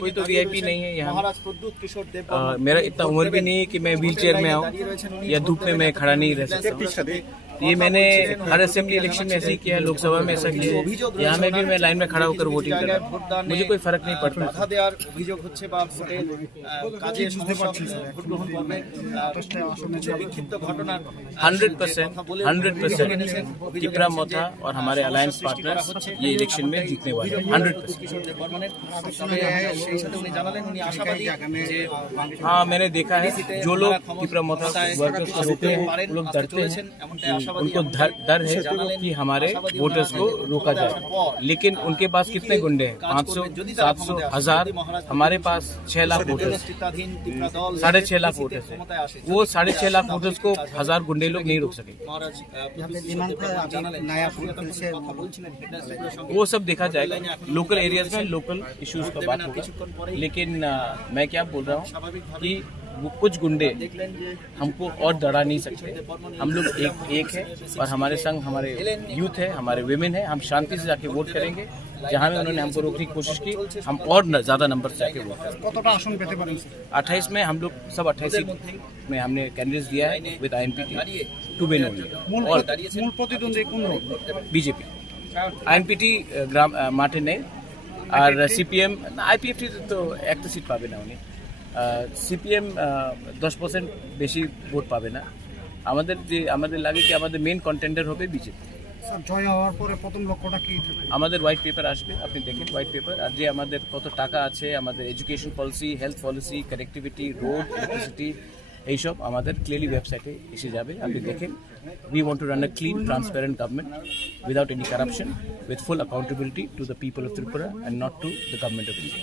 कोई तो वीआईपी नहीं है यहाँ। मेरा इतना उम्र भी नहीं है कि मैं व्हील चेयर में आऊँ या धूप में मैं खड़ा नहीं रह सकता। ये मैंने हर असेंबली इलेक्शन में ऐसे ही किया है, लोकसभा में ऐसा किया है, यहाँ में भी मैं लाइन में खड़ा होकर वोटिंग कर रहा हूँ, मुझे कोई फर्क नहीं पड़ता। 100% टिपरा मोथा और हमारे अलायंस पार्टनर्स ये इलेक्शन में जीतने वाले हैं 100%। हाँ, मैंने देखा है जो लोग टिपरा मोथा वर्कर्स को रोकते हैं वो लोग डरते हैं, उनको डर है कि हमारे वोटर्स को रोका जाए, लेकिन उनके पास कितने गुंडे हैं? 500, 700, 1000। हमारे पास 6 लाख वोटर्स, 6.5 लाख वोटर्स है। वो 6.5 लाख वोटर्स को 1000 गुंडे लोग नहीं रोक सके। वो सब देखा जाएगा, लोकल एरियाज में लोकल इश्यूज का बात होगा, लेकिन मैं क्या बोल रहा हूँ कि वो कुछ गुंडे हमको और डरा नहीं सकते। हम लोग एक है और हमारे संग हमारे यूथ है, हमारे विमेन है। हम शांति से जाके वोट करेंगे। जहाँ में उन्होंने हमको रोकने की कोशिश की, हम और ज्यादा नंबर से जाके वोट करेंगे। 28 में हम लोग सब 28 में हमने कैंडिडेट्स दिया है विद आईएनपीटी टू विन ओनली। और बीजेपी आईएनपीटी ग्राम माटे नहीं और सीपीएम आईपीएफटी तो एक सीट पाबे ना उन्हें। সিপিএম 10% বেশি ভোট পাবে না। আমাদের লাগে কি আমাদের মেইন কন্টেন্ডার হবে বিজেপি। জয় হওয়ার পরে প্রথম লক্ষ্যটা কি থাকবে? আমাদের হোয়াইট পেপার আসবে, আপনি দেখেন হোয়াইট পেপার, আর যে আমাদের কত টাকা আছে, আমাদের education policy, health policy, connectivity, road, electricity, এইসব আমাদের ক্লিয়ারলি ওয়েবসাইটে এসে যাবে, আপনি দেখেন। We want to run a clean, transparent government without any corruption, with full accountability to the people of Tripura and not to the government of India.